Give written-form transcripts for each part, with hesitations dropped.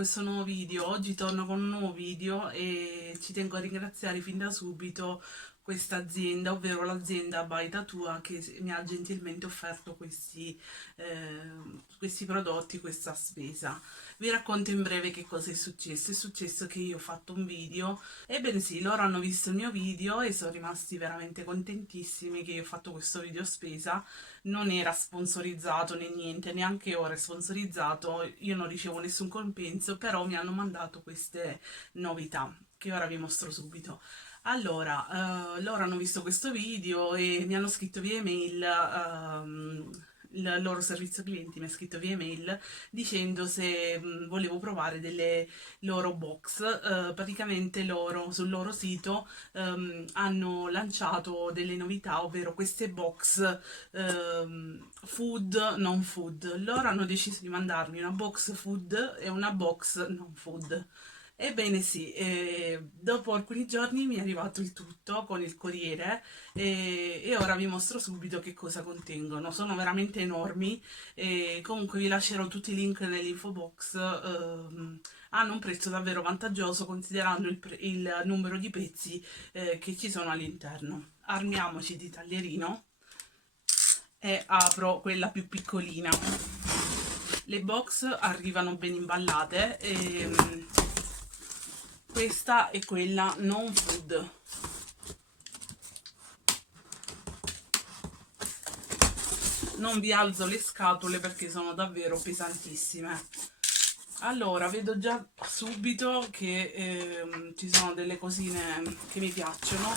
questo nuovo video. Oggi torno con un nuovo video e ci tengo a ringraziare fin da subito questa azienda, ovvero l'azienda By Tatua, che mi ha gentilmente offerto questi prodotti, questa spesa. Vi racconto in breve che cosa è successo. È successo che io ho fatto un video, ebbene sì, loro hanno visto il mio video e sono rimasti veramente contentissimi che io ho fatto questo video spesa. Non era sponsorizzato né niente, neanche ora è sponsorizzato, io non ricevo nessun compenso, però mi hanno mandato queste novità che ora vi mostro subito. Allora, loro hanno visto questo video e mi hanno scritto via email, il loro servizio clienti mi ha scritto via email dicendo se volevo provare delle loro box. Praticamente loro sul loro sito hanno lanciato delle novità, ovvero queste box food, non food. Loro hanno deciso di mandarmi una box food e una box non food. Ebbene sì, dopo alcuni giorni mi è arrivato il tutto con il corriere e ora vi mostro subito che cosa contengono. Sono veramente enormi e comunque vi lascerò tutti i link nell'info box. Hanno un prezzo davvero vantaggioso considerando il numero di pezzi che ci sono all'interno. Armiamoci di taglierino e apro quella più piccolina. Le box arrivano ben imballate e questa è quella non food. Non vi alzo le scatole perché sono davvero pesantissime. Allora, vedo già subito che ci sono delle cosine che mi piacciono,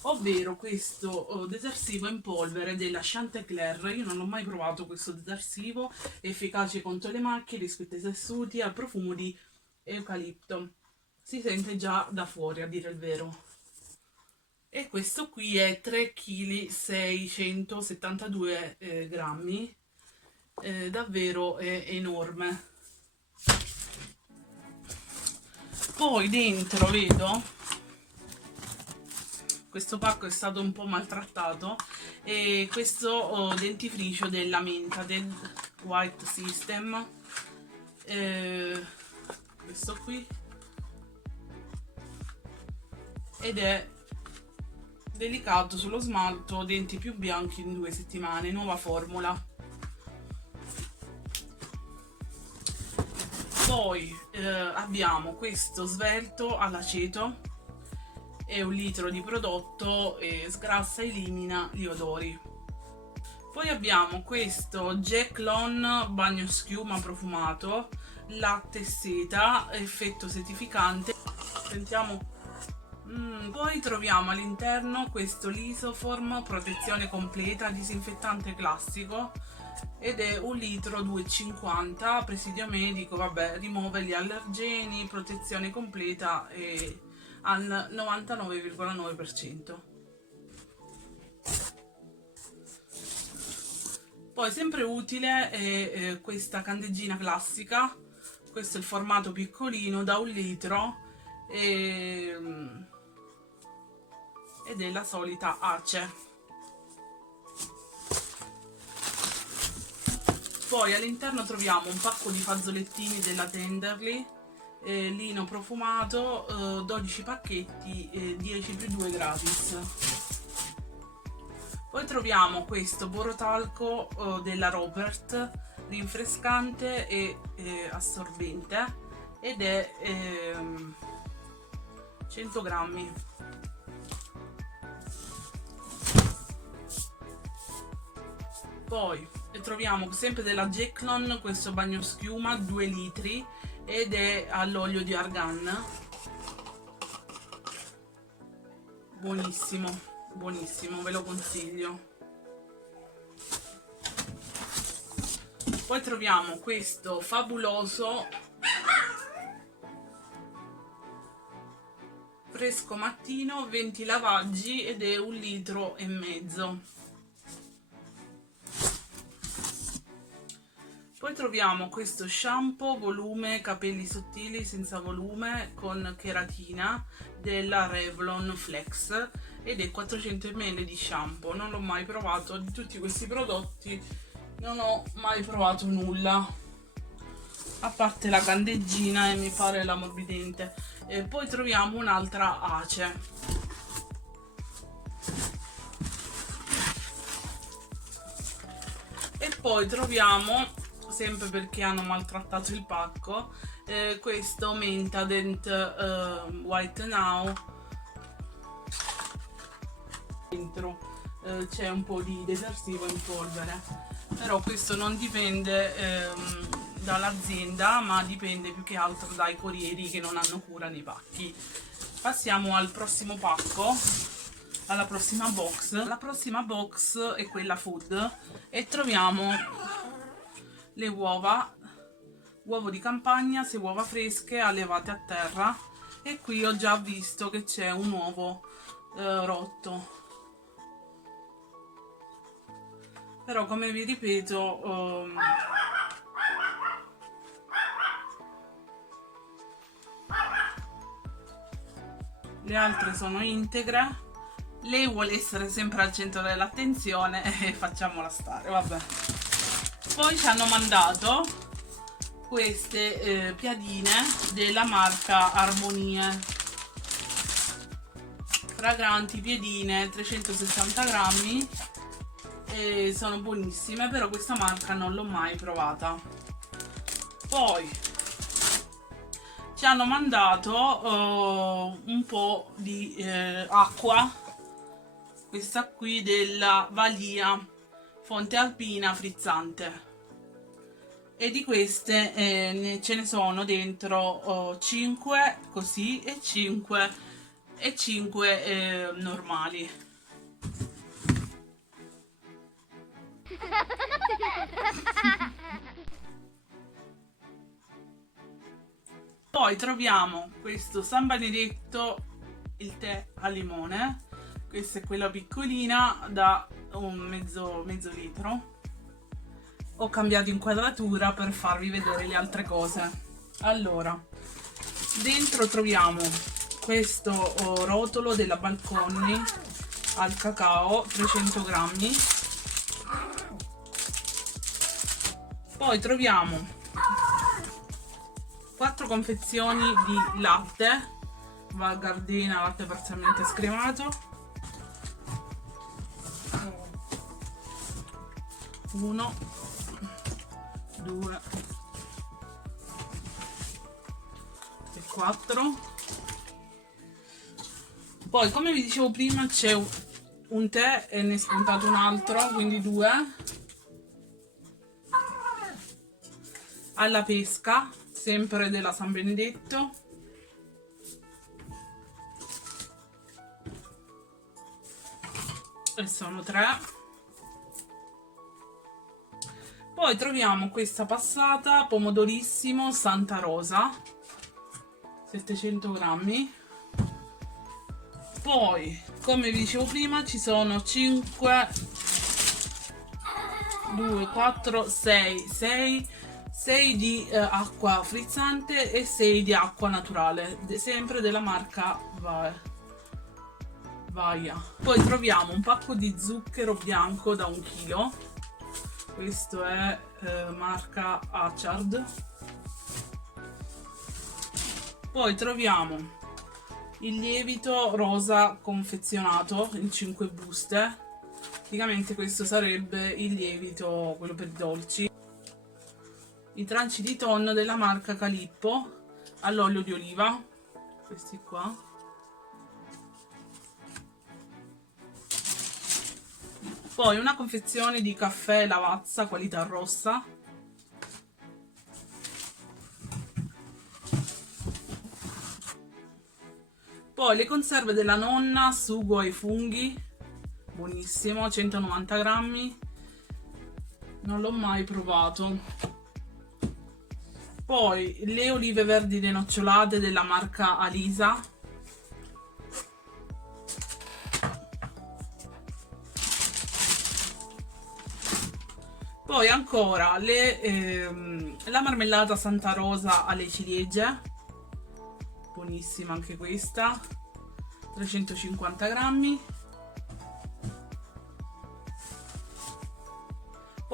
ovvero questo detersivo in polvere della Chanticleer. Io non ho mai provato questo detersivo, è efficace contro le macchie, riscuote i tessuti, al profumo di eucalipto. Si sente già da fuori, a dire il vero. E questo qui è 3 kg 672 grammi, davvero è enorme. Poi dentro vedo, questo pacco è stato un po' maltrattato, e questo dentifricio della menta, del White System, questo qui, ed è delicato sullo smalto, denti più bianchi in 2 settimane, nuova formula. Poi abbiamo questo svelto all'aceto, è 1 litro di prodotto e sgrassa e elimina gli odori. Poi abbiamo questo Jaclone bagno schiuma profumato, latte e seta, effetto setificante. Sentiamo. Poi troviamo all'interno questo Lisoform protezione completa, disinfettante classico, ed è 1 litro 2,50, presidio medico, vabbè, rimuove gli allergeni, protezione completa e al 99,9%. Poi sempre utile è questa candeggina classica, questo è il formato piccolino da 1 litro ed è la solita Ace. Poi all'interno troviamo un pacco di fazzolettini della Tenderly, lino profumato, 12 pacchetti, 10 più 2 gratis. Poi troviamo questo borotalco della Robert, rinfrescante e assorbente, ed è 100 grammi. Poi troviamo sempre della Jaclone questo bagno schiuma 2 litri ed è all'olio di argan, buonissimo, buonissimo, ve lo consiglio. Poi troviamo questo fabuloso fresco mattino 20 lavaggi ed è 1 litro e mezzo. Poi troviamo questo shampoo volume capelli sottili senza volume con cheratina della Revlon Flex ed è 400 ml di shampoo. Non l'ho mai provato, di tutti questi prodotti non ho mai provato nulla. a parte la candeggina e mi pare l'ammorbidente. E poi troviamo un'altra ace. E poi troviamo, sempre perché hanno maltrattato il pacco, questo Mentadent White Now. Dentro c'è un po' di detersivo in polvere, però questo non dipende dall'azienda, ma dipende più che altro dai corrieri che non hanno cura nei pacchi. Passiamo al prossimo pacco, alla prossima box. La prossima box è quella food e troviamo le uova, uovo di campagna, 6 uova fresche allevate a terra, e qui ho già visto che c'è un uovo rotto, però come vi ripeto le altre sono integre. Lei vuole essere sempre al centro dell'attenzione e facciamola stare, vabbè. Poi ci hanno mandato queste piadine della marca Armonie, fragranti piedine, 360 grammi, e sono buonissime, però questa marca non l'ho mai provata. Poi ci hanno mandato un po' di acqua, questa qui della Valia fonte alpina frizzante, e di queste ce ne sono dentro 5 così e 5 normali. Poi troviamo questo San Benedetto, il tè al limone. Questa è quella piccolina da un mezzo litro. Ho cambiato inquadratura per farvi vedere le altre cose. Allora, dentro troviamo questo rotolo della Balconi al cacao, 300 grammi. Poi troviamo 4 confezioni di latte Val Gardena, latte parzialmente scremato. 1, 2 e 4. Poi, come vi dicevo prima, c'è un tè e ne è spuntato un altro, quindi 2. Alla pesca, sempre della San Benedetto. E sono 3. Poi troviamo questa passata pomodorissimo Santa Rosa, 700 grammi. Poi, come vi dicevo prima, ci sono 5, 2, 4, 6 di acqua frizzante e 6 di acqua naturale, sempre della marca Vaia. Poi troviamo un pacco di zucchero bianco da 1 chilo. Questo è marca Achard. Poi troviamo il lievito rosa confezionato in 5 buste. Praticamente questo sarebbe il lievito, quello per i dolci. I tranci di tonno della marca Calippo all'olio di oliva, questi qua. Poi una confezione di caffè Lavazza qualità rossa. Poi le conserve della nonna, sugo ai funghi, buonissimo, 190 grammi. Non l'ho mai provato. Poi le olive verdi denocciolate della marca Alisa. Poi ancora la marmellata Santa Rosa alle ciliegie, buonissima anche questa, 350 grammi.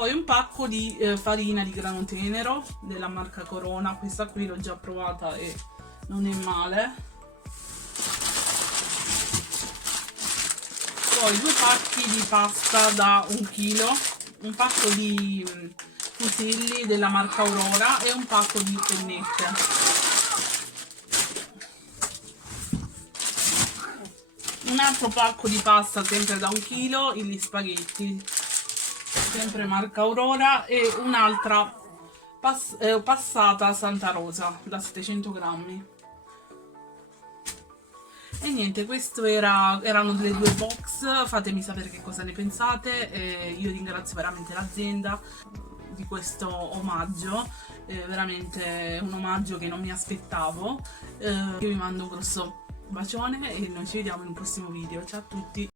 Poi un pacco di farina di grano tenero della marca Corona, questa qui l'ho già provata e non è male. Poi 2 pacchi di pasta da 1 chilo, un pacco di fusilli della marca Aurora e un pacco di pennette. Un altro pacco di pasta sempre da 1 chilo, gli spaghetti, sempre marca Aurora, e un'altra passata Santa Rosa da 700 grammi. E niente, questo erano le 2 box, fatemi sapere che cosa ne pensate. Io ringrazio veramente l'azienda di questo omaggio, veramente un omaggio che non mi aspettavo. Io vi mando un grosso bacione e noi ci vediamo in un prossimo video. Ciao a tutti!